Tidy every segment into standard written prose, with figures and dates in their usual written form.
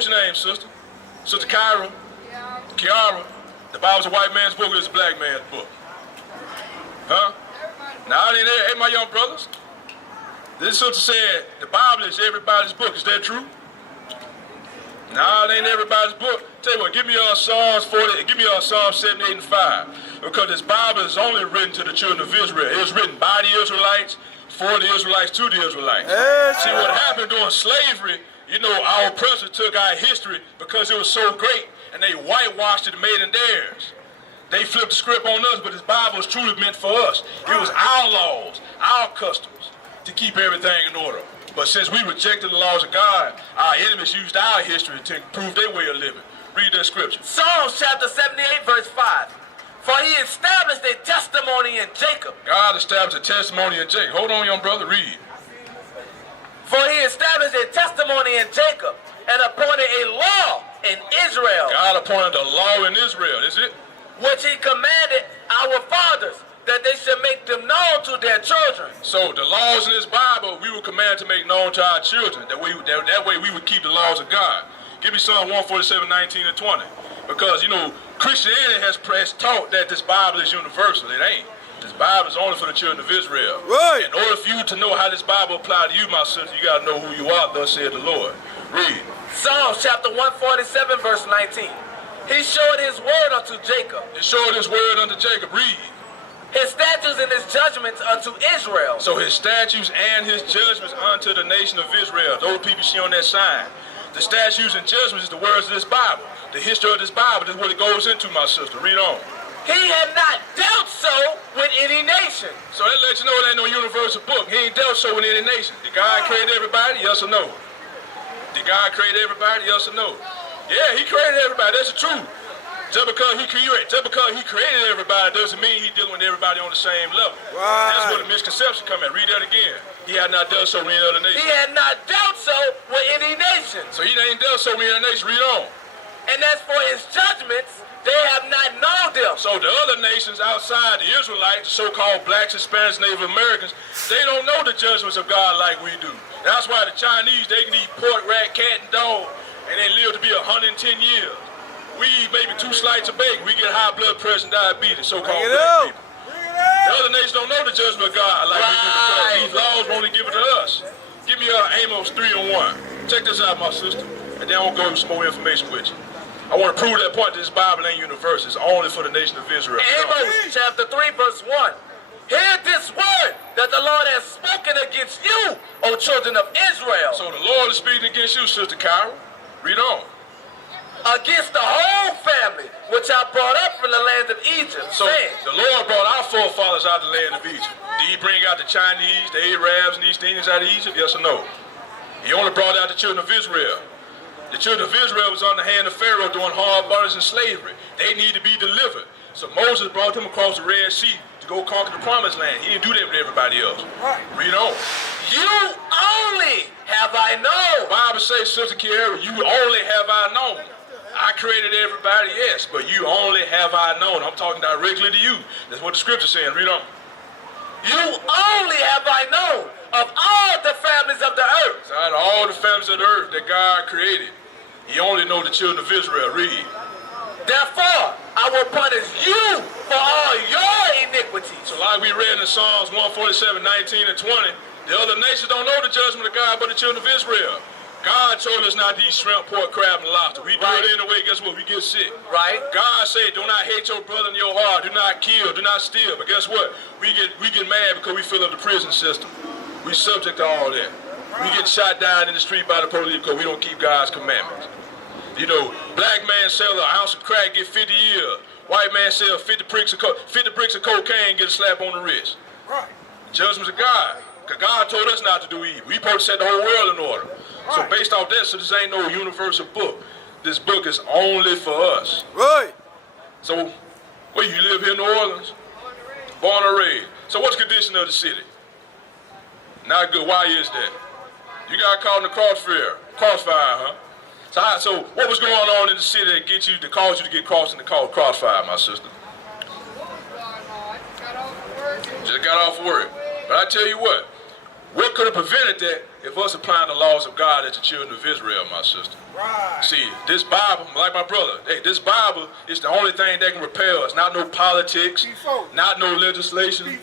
What's your name, sister? Sister Kyra? Kiara. The Bible's a white man's book or it's a black man's book? Huh? Now, it ain't there. Hey, my young brothers. This sister said the Bible is everybody's book. Is that true? No, it ain't everybody's book. Tell you what, give me Psalms 40, give me Psalms 78 and 5. Because this Bible is only written to the children of Israel. It was written by the Israelites, for the Israelites, to the Israelites. See, what happened during slavery, you know, our oppressors took our history because it was so great, and they whitewashed it and made it theirs. They flipped the script on us, but this Bible is truly meant for us. It was our laws, our customs, to keep everything in order. But since we rejected the laws of God, our enemies used our history to improve their way of living. Read that scripture. Psalms chapter 78, verse 5. For he established a testimony in Jacob. God established a testimony in Jacob. Hold on, young brother, read. For he established a testimony in Jacob and appointed a law in Israel. God appointed a law in Israel, is it? Which he commanded our fathers, that they should make them known to their children. So the laws in this Bible, we were commanded to make known to our children. That way we would keep the laws of God. Give me Psalm 147, 19 and 20. Because, you know, Christianity has taught that this Bible is universal. It ain't. This Bible is only for the children of Israel. Right. In order for you to know how this Bible applies to you, my sister, you got to know who you are, thus said the Lord. Read. Psalms chapter 147, verse 19. He showed his word unto Jacob. He showed his word unto Jacob. Read. His statutes and his judgments unto Israel. So his statutes and his judgments unto the nation of Israel. Those people see on that sign. The statutes and judgments is the words of this Bible. The history of this Bible is what it goes into, my sister. Read on. He had not dealt so with any nation. So that lets you know it ain't no universal book. He ain't dealt so with any nation. Did God create everybody? Yes or no? Did God create everybody? Yes or no? Yeah, he created everybody. That's the truth. Just because he created everybody doesn't mean he's dealing with everybody on the same level. Right. That's where the misconception come at. Read that again. He had not dealt so with any other nation. He had not dealt so with any nation. So he ain't dealt so with any other nation. Read on. And as for his judgments, they have not known them. So the other nations outside the Israelites, the so-called blacks, Hispanics, Native Americans, they don't know the judgments of God like we do. That's why the Chinese, they can eat pork, rat, cat, and dog, and they live to be 110 years. We eat maybe 2 slices of bacon, we get high blood pressure and diabetes, so-called black people. The other nations don't know the judgment of God like we do because these laws were only given to us. Give me Amos 3 and 1. Check this out, my sister, and then I'll go over some more information with you. I want to prove that point that this Bible ain't universal. It's only for the nation of Israel. Amos chapter 3, verse 1. Hear this word that the Lord has spoken against you, O children of Israel. So the Lord is speaking against you, Sister Kyra. Read on. Against the whole family, which I brought up from the land of Egypt, so saying, the Lord brought our forefathers out of the land of Egypt. Did he bring out the Chinese, the Arabs, and East Indians out of Egypt? Yes or no? He only brought out the children of Israel. The children of Israel was on the hand of Pharaoh doing hard bondage and slavery. They need to be delivered. So Moses brought them across the Red Sea to go conquer the promised land. He didn't do that with everybody else. Right. Read on. you only have I known. The Bible says, Sister Kiara, you only have I known. I created everybody, yes, but you only have I known. I'm talking directly to you. That's what the scripture's saying. Read on. You only have I known of all the families of the earth. So out of all the families of the earth that God created, he only knows the children of Israel. Read. Therefore, I will punish you for all your iniquities. So like we read in Psalms 147, 19 and 20, the other nations don't know the judgment of God but the children of Israel. God told us not to eat shrimp, pork, crab, and lobster. We do it anyway, guess what? We get sick. Right. God said, do not hate your brother in your heart. Do not kill. Do not steal. But guess what? We get mad because we fill up the prison system. We subject to all that. We get shot down in the street by the police because we don't keep God's commandments. You know, black man sell an ounce of crack, get 50 years. White man sell 50 bricks of cocaine, get a slap on the wrist. Right. Judgments of God. Because God told us not to do evil. We supposed to set the whole world in order. So based off that, so this ain't no universal book. This book is only for us. Right. So, where you live here in New Orleans? Born and raised. So what's the condition of the city? Not good. Why is that? You got caught in the crossfire, huh? So what was going on in the city that caused you to get crossed in the crossfire, my sister? Just Just got off work. But I tell you what, What could have prevented that if us applying the laws of God as the children of Israel, my sister? Right. See, this Bible, like my brother, hey, this Bible is the only thing that can repair us. Not no politics, not no legislation,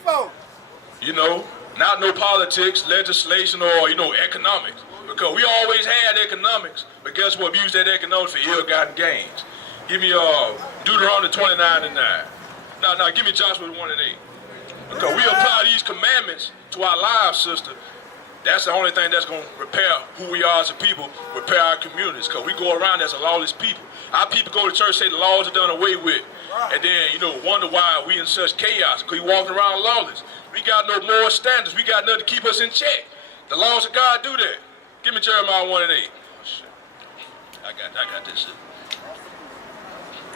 you know, not no politics, legislation, or, you know, economics. Because we always had economics, but guess what? We use that economics for ill-gotten gains. Give me Deuteronomy 29:9. Now, give me Joshua 1:8. Because we apply these commandments to our lives, sister. That's the only thing that's going to repair who we are as a people, repair our communities. Because we go around as a lawless people. Our people go to church, say the laws are done away with. And then, you know, wonder why we in such chaos. Because we walking around lawless. We got no moral standards. We got nothing to keep us in check. The laws of God do that. Give me Jeremiah 1:8. Oh, shit. I got this shit.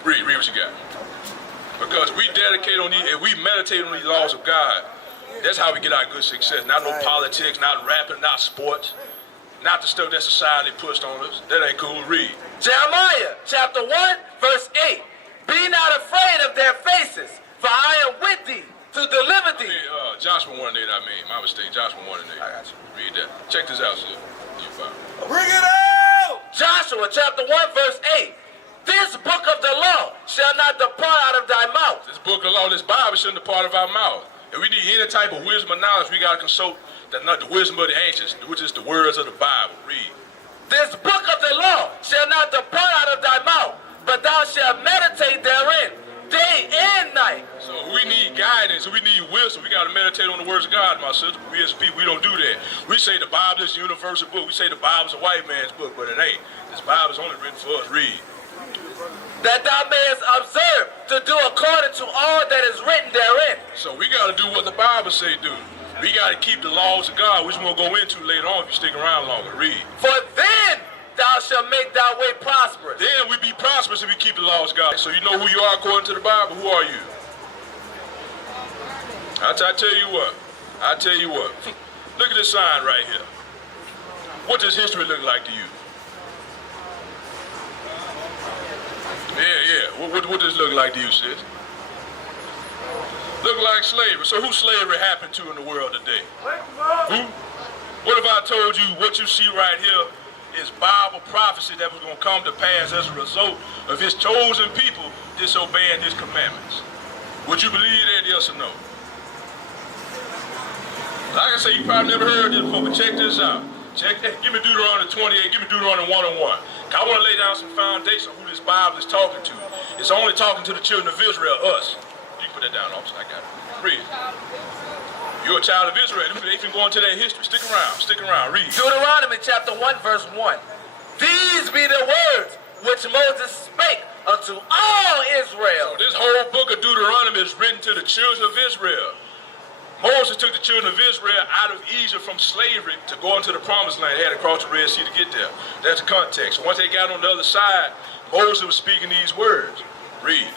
Read what you got. Because we dedicate on these, and we meditate on these laws of God. That's how we get our good success. Not no politics, not rapping, not sports, not the stuff that society pushed on us. That ain't cool. Read. Jeremiah chapter 1, verse 8. Be not afraid of their faces, for I am with thee to deliver thee. Joshua 1:8, my mistake. Joshua 1:8. I got you. Read that. Check this out, sis. Bring it out! Joshua chapter 1, verse 8. This book of the law shall not depart out of thy mouth. This book of the law, this Bible shouldn't depart of our mouth. If we need any type of wisdom or knowledge, we got to consult the wisdom of the ancients, which is the words of the Bible. Read. This book of the law shall not depart out of thy mouth, but thou shalt meditate therein day and night. So we need guidance, we need wisdom. We got to meditate on the words of God, my sister. We as people, we don't do that. We say the Bible is a universal book. We say the Bible is a white man's book, but it ain't. This Bible is only written for us. Read. That thou mayest observe to do according to all that is written therein. So we got to do what the Bible say do. We got to keep the laws of God, which we'll go into later on if you stick around longer. Read. For then thou shalt make thy way prosperous. Then we be prosperous if we keep the laws of God. So you know who you are according to the Bible? Who are you? I tell you what. Look at this sign right here. What does history look like to you? Yeah. What does it look like to you, sis? Look like slavery. So who slavery happened to in the world today? Who? What if I told you what you see right here is Bible prophecy that was going to come to pass as a result of his chosen people disobeying his commandments? Would you believe that, yes or no? Like I say, you probably never heard this before, but check this out. Check that. Give me Deuteronomy 28. Give me Deuteronomy 1:1. I want to lay down some foundation of who this Bible is talking to. It's only talking to the children of Israel, us. You can put that down, officer. I got it. Read. You're a child of Israel. They can go into their history. Stick around. Read. Deuteronomy chapter 1, verse 1. These be the words which Moses spake unto all Israel. So this whole book of Deuteronomy is written to the children of Israel. Moses took the children of Israel out of Egypt from slavery to go into the promised land. They had to cross the Red Sea to get there. That's the context. So once they got on the other side, Moses was speaking these words. Read.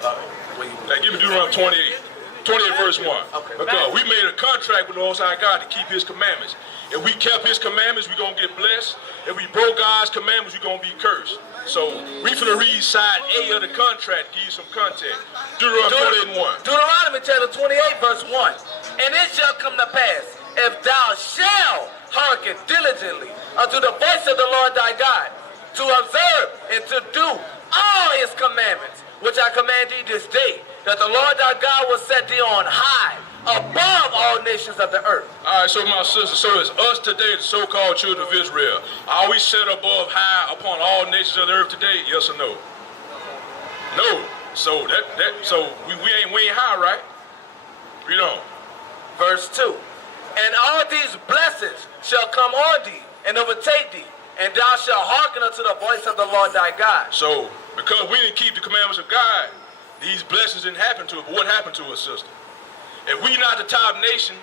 Now give me Deuteronomy 28 verse 1. Okay. Because we made a contract with the Most High God to keep his commandments. If we kept his commandments, we're going to get blessed. If we broke God's commandments, we're going to be cursed. So we finna read side A of the contract, give you some context. Deuteronomy 28:1. Deuteronomy chapter 28, verse 1. And it shall come to pass, if thou shalt hearken diligently unto the voice of the Lord thy God, to observe and to do all his commandments, which I command thee this day, that the Lord thy God will set thee on high, above all nations of the earth. All right, so my sister, so it's us today, the so-called children of Israel. Are we set above high upon all nations of the earth today? Yes or no? No. So we ain't high, right? Read on. Verse 2. And all these blessings shall come on thee and overtake thee, and thou shalt hearken unto the voice of the Lord thy God. So because we didn't keep the commandments of God, these blessings didn't happen to us. But what happened to us, sister? If we not the top nation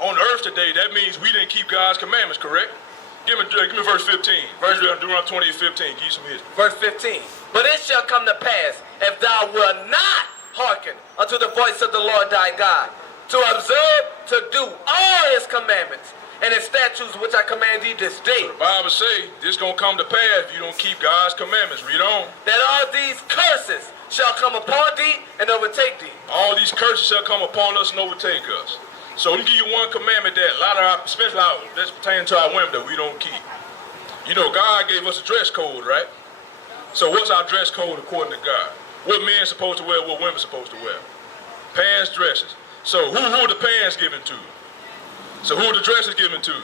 on earth today, that means we didn't keep God's commandments, correct? Give me verse 15. Deuteronomy 28:15. Give you some history. Verse 15. But it shall come to pass, if thou wilt not hearken unto the voice of the Lord thy God, to observe, to do all his commandments, and his statutes which I command thee this day. So the Bible say, this going to come to pass if you don't keep God's commandments. Read on. That all these curses shall come upon thee and overtake thee. All these curses shall come upon us and overtake us. So let me give you one commandment that a lot of our, especially our, that's pertaining to our women, that we don't keep. You know, God gave us a dress code, right? So what's our dress code according to God? What men supposed to wear, what women supposed to wear? Pants, dresses. So who are the pants given to? So who are the dresses given to?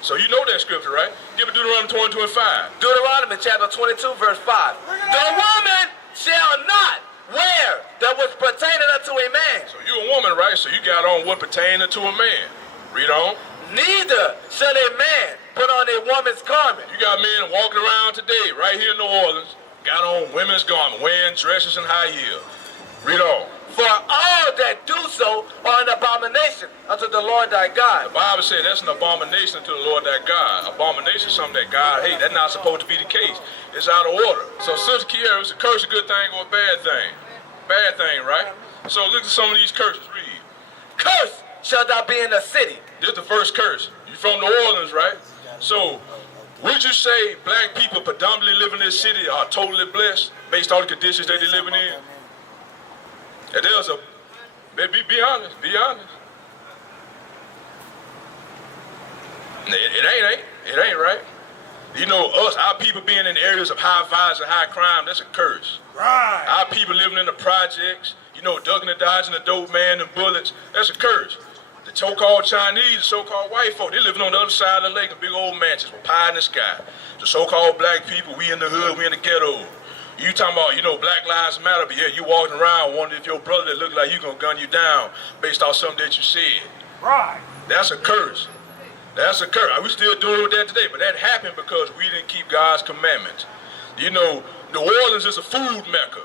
So you know that scripture, right? Give it Deuteronomy 22 and 5. Deuteronomy chapter 22, verse 5. The woman shall not wear that was pertaining unto a man. So you a woman, right? So you got on what pertaining to a man. Read on. Neither shall a man put on a woman's garment. You got men walking around today, right here in New Orleans, got on women's garment, wearing dresses and high heels. Read on. For all that do so are an abomination unto the Lord thy God. The Bible says that's an abomination to the Lord thy God. Abomination is something that God hates. That's not supposed to be the case. It's out of order. So Sister Kiera, is a curse a good thing or a bad thing? Bad thing, right? So look at some of these curses. Read. Curse shall thou be in the city. This is the first curse. You from New Orleans, right? So would you say black people predominantly living in this city are totally blessed based on the conditions that they're living in? And there's a, be honest, be honest. It ain't right. You know, us, our people being in areas of high violence and high crime, that's a curse. Right. Our people living in the projects, you know, ducking and dodging the dope man and bullets, that's a curse. The so-called Chinese, the so-called white folk, they living on the other side of the lake in big old mansions with pie in the sky. The so-called black people, we in the hood, we in the ghetto. You talking about, you know, Black Lives Matter, but yeah, you walking around wondering if your brother that look like you gonna gun you down based on something that you said. Right. That's a curse. That's a curse. We still doing that today, but that happened because we didn't keep God's commandments. You know, New Orleans is a food mecca.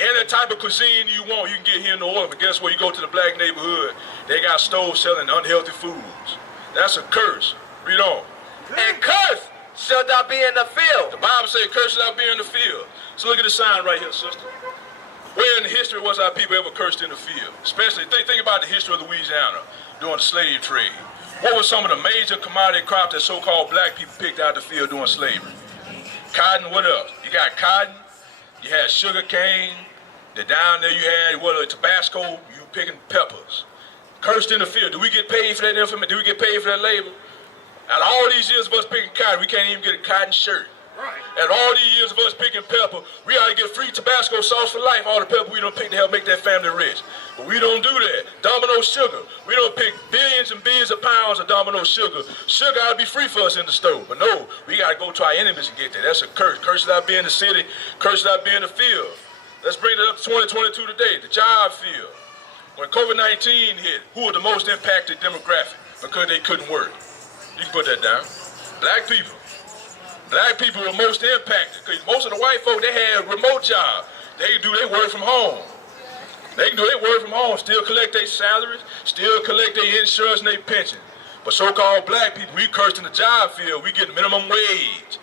Any type of cuisine you want, you can get here in New Orleans, but guess what? You go to the black neighborhood, they got stores selling unhealthy foods. That's a curse. Read on. And curse shall thou be in the field. The Bible says, curse shall thou be in the field. So look at the sign right here, sister. Where in the history was our people ever cursed in the field? Especially, think about the history of Louisiana during the slave trade. What were some of the major commodity crops that so-called black people picked out the field during slavery? Cotton, what else? You got cotton, you had sugar cane, then down there you had, Tabasco, you picking peppers. Cursed in the field. Do we get paid for that information? Do we get paid for that labor? Out of all these years of us picking cotton, we can't even get a cotton shirt. Right. And all these years of us picking pepper, we ought to get free Tabasco sauce for life, all the pepper we don't pick to help make that family rich. But we don't do that. Domino sugar, we don't pick billions and billions of pounds of Domino sugar. Sugar ought to be free for us in the store. But no, we got to go to our enemies to get that. That's a curse. Curse should not be in the city. Curse should not be in the field. Let's bring it up to 2022 today, the job field. When COVID-19 hit, who were the most impacted demographic because they couldn't work? You can put that down. Black people. Black people were most impacted because most of the white folk, they had remote jobs. They can do their work from home. They can do their work from home, still collect their salaries, still collect their insurance and their pension. But so-called black people, we cursed in the job field. We get minimum wage.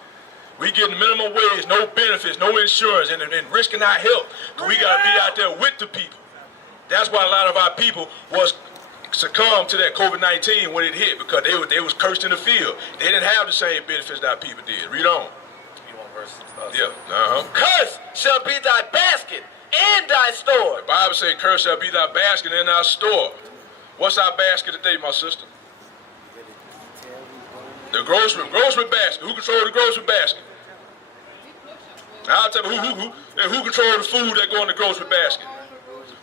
We get minimum wage, no benefits, no insurance, and risking our health because we got to be out there with the people. That's why a lot of our people was succumbed to that COVID-19 when it hit because they was cursed in the field. They didn't have the same benefits that our people did. Read on. You want verse? Yeah. Curse shall be thy basket and thy store. The Bible says, curse shall be thy basket and thy store. What's our basket today, my sister? The grocery basket. Who controls the grocery basket? I'll tell you who controls the food that go in the grocery basket?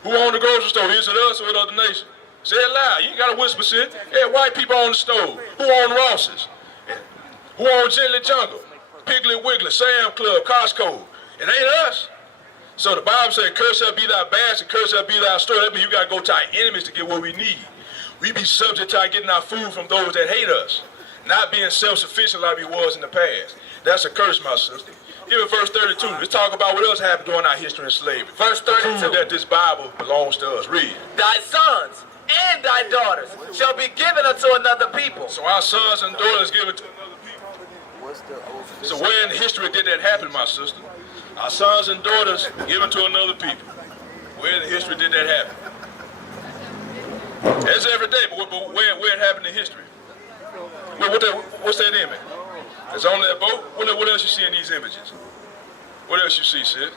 Who owns the grocery store? Is it us or another nation? Say it loud. You ain't got to whisper shit. Yeah, white people own the stove. Who own Ross's? Who owns Gently Jungle? Piggly Wiggly, Sam Club, Costco. It ain't us. So the Bible says, curse shall be thy basket, curse shall be thy store. That means you got to go to our enemies to get what we need. We be subject to getting our food from those that hate us. Not being self-sufficient like we was in the past. That's a curse, my sister. Give it verse 32. Let's talk about what else happened during our history in slavery. Verse 32. Prove that this Bible belongs to us. Read. Thy sons and thy daughters shall be given unto another people. So our sons and daughters given to another people. So where in history did that happen, my sister? Our sons and daughters given to another people. Where in history did that happen? That's every day, but where it happened in history? What's that image? It's on that boat? What else you see in these images? What else you see, sis?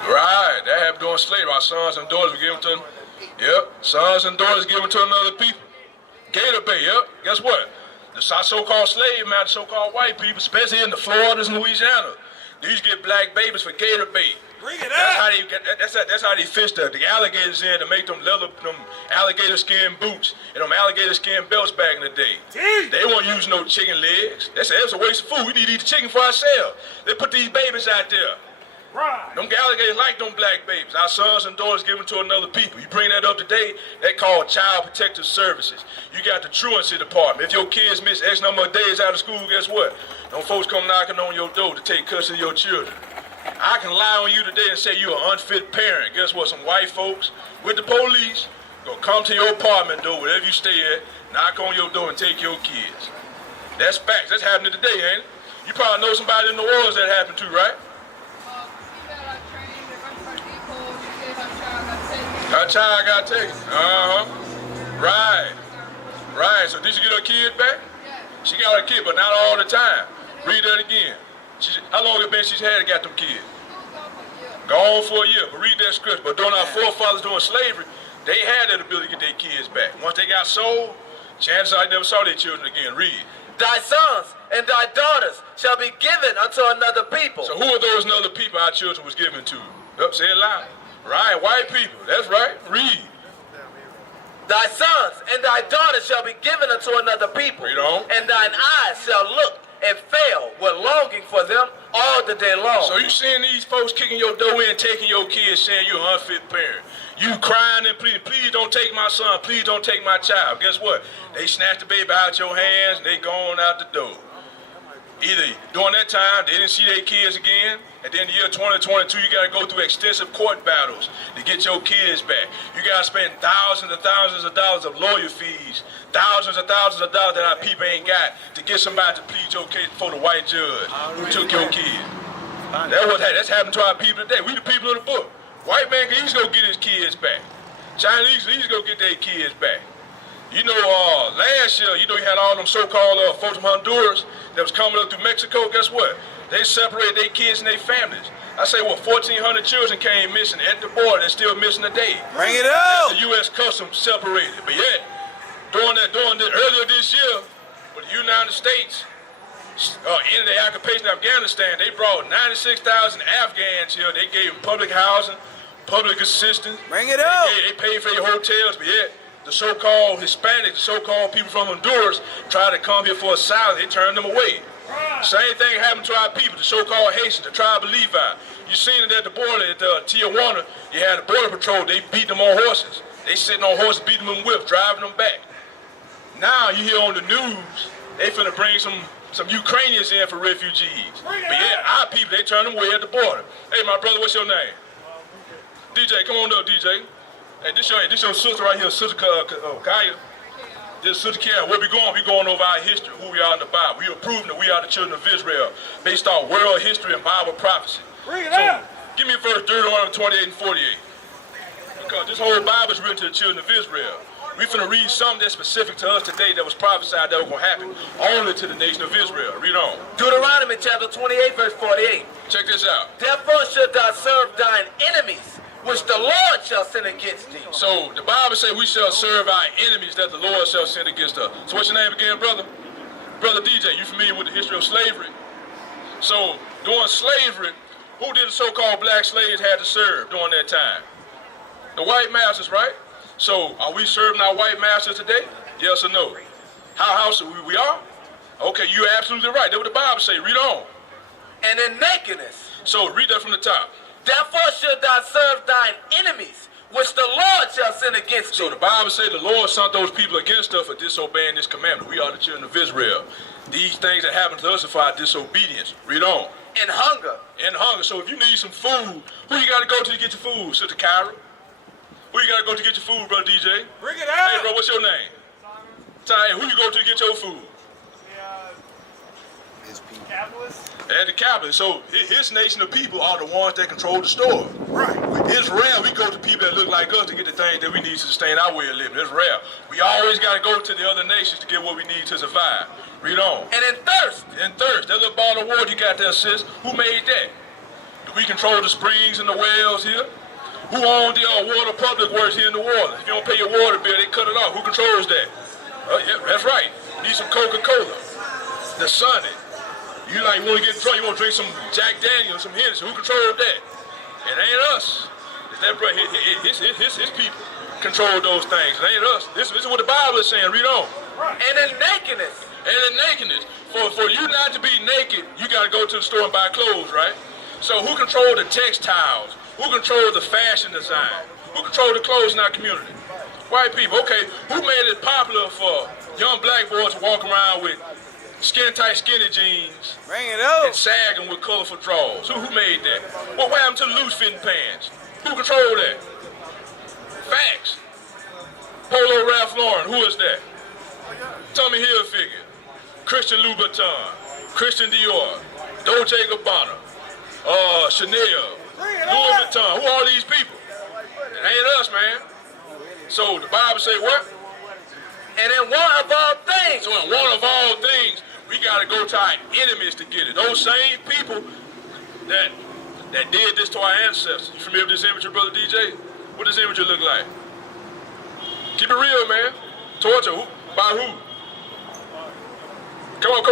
Right, that happened during slavery. Our sons and daughters were given to them. Yep. Sons and daughters given to another people. Gator Bay, yep. Guess what? The so-called slave master, so-called white people, especially in the Floridas and Louisiana, these get black babies for Gator Bay. Bring it That's up. how they get. That's how they fish the alligators in to make them alligator skin boots and them alligator skin belts back in the day. Gee. They won't use no chicken legs. That's a waste of food. We need to eat the chicken for ourselves. They put these babies out there. Right. Them alligators like them black babies. Our sons and daughters given to another people. You bring that up today, they call Child Protective Services. You got the truancy department. If your kids miss X number of days out of school, guess what? Them folks come knocking on your door to take custody of your children. I can lie on you today and say you're an unfit parent. Guess what? Some white folks with the police gonna come to your apartment door, wherever you stay at, knock on your door and take your kids. That's facts. That's happening today, ain't it? You probably know somebody in New Orleans that happened to, right? Her child got taken. Right. Right. So did she get her kid back? Yeah. She got her kid, but not all the time. Read that again. How long it been she's had got them kids? Gone for a year. But read that scripture. But during our forefathers during slavery, they had that ability to get their kids back. Once they got sold, chances are they never saw their children again. Read. Thy sons and thy daughters shall be given unto another people. So who are those other people our children was given to? Up, say it loud. Right, white people. That's right. Read. Thy sons and thy daughters shall be given unto another people. Read on. And thine eyes shall look and fail with longing for them all the day long. So you seeing these folks kicking your door in, taking your kids, saying you're an unfit parent. You crying and pleading, please don't take my son, please don't take my child. Guess what? They snatch the baby out your hands and they gone out the door. Either during that time, they didn't see their kids again, and then the year 2022, you got to go through extensive court battles to get your kids back. You got to spend thousands and thousands of dollars of lawyer fees, thousands and thousands of dollars that our people ain't got to get somebody to plead your case before the white judge who took your kid. That's happened to our people today. We the people of the book. White man can easily go get his kids back. Chinese can easily go get their kids back. You know, last year, you had all them so-called folks from Honduras that was coming up through Mexico. Guess what? They separated their kids and their families. I say, 1,400 children came missing at the border. They're still missing today. Bring it up. The U.S. Customs separated. But yet, earlier this year, with the United States ended the occupation of Afghanistan, they brought 96,000 Afghans here. They gave them public housing, public assistance. Bring it up. They paid for their hotels, but yet, the so-called Hispanics, the so-called people from Honduras tried to come here for asylum. They turned them away. Same thing happened to our people, the so-called Haitians, the tribe of Levi. You seen it at the border at Tijuana. You had the border patrol. They beat them on horses. They sitting on horses, beating them in whips, driving them back. Now you hear on the news, they finna bring some Ukrainians in for refugees. But yeah, our people, they turn them away at the border. Hey, my brother, what's your name? DJ, come on up, DJ. Hey, this your sister right here, Sister Kaya. This is Sister Kaya. Where we going over our history, who we are in the Bible. We are proving that we are the children of Israel based on world history and Bible prophecy. Bring it up. Give me verse 31, 28, and 48. Because this whole Bible is written to the children of Israel. We finna read something that's specific to us today that was prophesied that was going to happen only to the nation of Israel. Read on. Deuteronomy chapter 28, verse 48. Check this out. Therefore shalt thou serve thine enemies, which the Lord shall send against thee. So the Bible says we shall serve our enemies that the Lord shall send against us. So what's your name again, brother? Brother DJ, you familiar with the history of slavery? So during slavery, who did the so-called black slaves had to serve during that time? The white masters, right? So are we serving our white masters today? Yes or no? How we are? Okay, you're absolutely right. That's what the Bible say. Read on. And in nakedness. So read that from the top. Therefore shalt thou serve thine enemies, which the Lord shall send against thee. So the Bible says the Lord sent those people against us for disobeying this commandment. We are the children of Israel. These things that happen to us are for our disobedience. Read on. And hunger. And hunger. So if you need some food, who you got to go to get your food, Sister Kyra? Who you got to go to get your food, Brother DJ? Bring it Hey, up. bro, what's your name? Ty, who you go to get your food? Capitalists. And the capitalists. So his nation of people are the ones that control the store. Right. It's rare we go to people that look like us to get the things that we need to sustain our way of living. It's rare. We always got to go to the other nations to get what we need to survive. Read on. And in thirst. In thirst. That little bottle of water you got there, sis. Who made that? Do we control the springs and the wells here? Who owns the water public works here in New Orleans? If you don't pay your water bill, they cut it off. Who controls that? Yeah, that's right. You need some Coca-Cola. The Sunny. You want to get drunk, you want to drink some Jack Daniels, some Hennessy. Who controls that? It ain't us. It's that brother, his people control those things. It ain't us. This is what the Bible is saying. Read on. And in nakedness. And in nakedness. For you not to be naked, you got to go to the store and buy clothes, right? So who controls the textiles? Who controls the fashion design? Who controls the clothes in our community? White people. Okay, who made it popular for young black boys to walk around with skin-tight skinny jeans and sagging with colorful drawers? Who made that? What happened to the loose-fitting pants? Who controlled that? Facts. Polo Ralph Lauren, who is that? Tommy Hilfiger, Christian Louboutin, Christian Dior, Dolce & Gabbana, Chanel, Louis Vuitton. Who are these people? It ain't us, man. So the Bible say what? And in one of all things. So in one of all things, we got to go to our enemies to get it. Those same people that did this to our ancestors. You familiar with this imagery, Brother DJ? What does this imagery look like? Keep it real, man. Torture. Who? By who? Come on.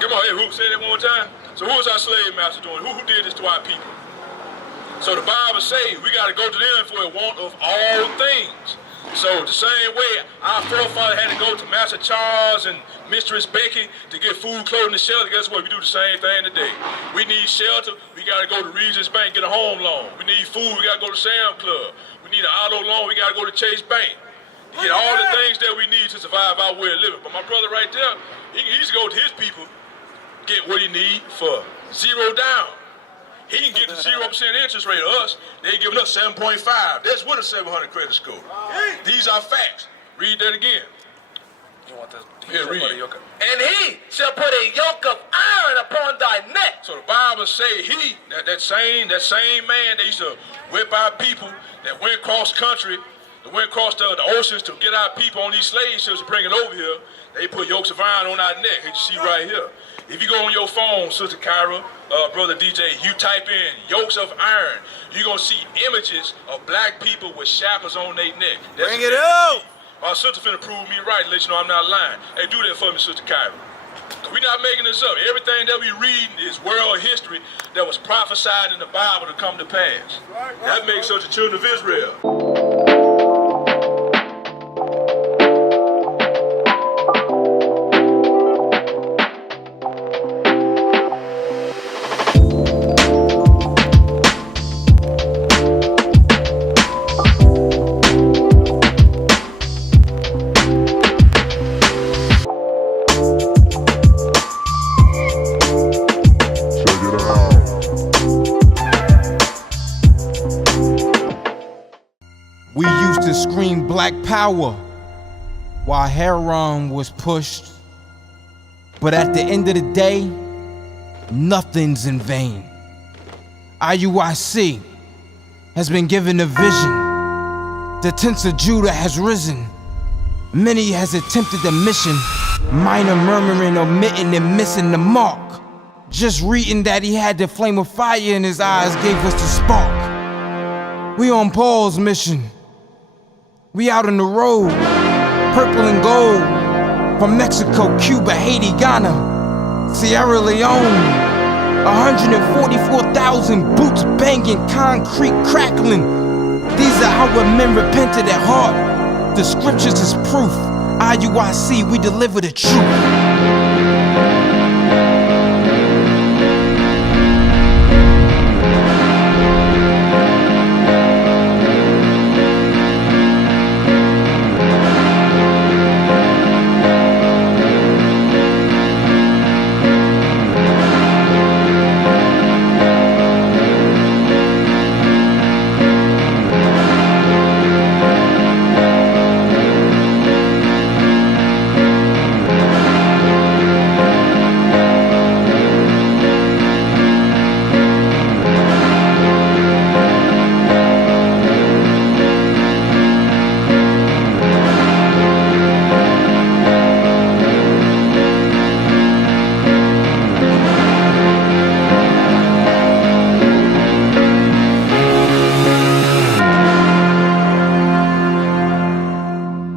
Come on, hey, who? Say that one more time. So who is our slave master doing? Who did this to our people? So the Bible says we got to go to them for a want of all things. So the same way our forefather had to go to Master Charles and Mistress Becky to get food, clothing, and shelter, guess what? We do the same thing today. We need shelter, we got to go to Regents Bank, get a home loan. We need food, we got to go to Sam Club. We need an auto loan, we got to go to Chase Bank. To get all the things that we need to survive our way of living. But my brother right there, he needs to go to his people, get what he need for $0 down. He can get the 0% interest rate of us. They giving us 7.5. That's with a 700 credit score. These are facts. Read that again. You want this? Here, read. And he shall put a yoke of iron upon thy neck. So the Bible say that same man that used to whip our people, that went cross country, that went across the oceans to get our people on these slave ships to bring it over here, they put yokes of iron on our neck. You see right here. If you go on your phone, Sister Kyra, Brother DJ, you type in yokes of iron, you're going to see images of black people with shackles on their neck. Bring it up! My sister finna prove me right, let you know I'm not lying. Hey, do that for me, Sister Kyra. We're not making this up. Everything that we read is world history that was prophesied in the Bible to come to pass. That makes us the children of Israel. We used to scream black power while heroin was pushed. But at the end of the day, nothing's in vain. IUIC has been given a vision. The tents of Judah has risen. Many has attempted the mission, minor murmuring, omitting, and missing the mark. Just reading that he had the flame of fire in his eyes gave us the spark. We on Paul's mission. We out on the road, purple and gold, from Mexico, Cuba, Haiti, Ghana, Sierra Leone. 144,000 boots banging, concrete crackling. These are our men repented at heart. The scriptures is proof. IUIC, we deliver the truth.